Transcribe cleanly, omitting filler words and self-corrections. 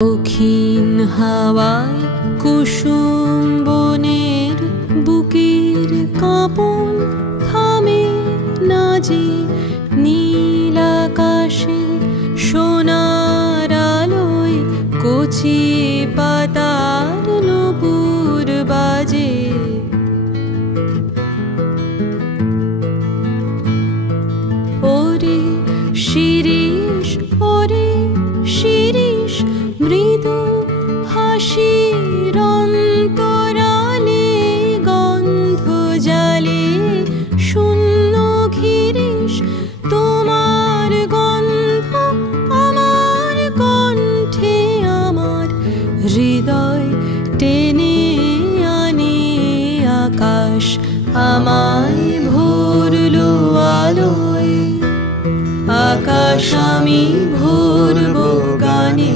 দক্ষিণ হাওয়ায় কুসুম বনের বুকের কাঁপন থামে না যে, নীল আকাশে সোনার আলোয় কচি পাতার নূপুর বাজে। ওরে শিরিষ, ওরে শিরিষ, মৃদু হাসির অন্তরালে গন্ধ জালে শূন্য ঘিরিস, তোমার গন্ধ আমার কণ্ঠে আমার হৃদয় টেনে আনে আকাশ আমায় ভরলো আলোয়, আকাশ আমি ভরবো গানে।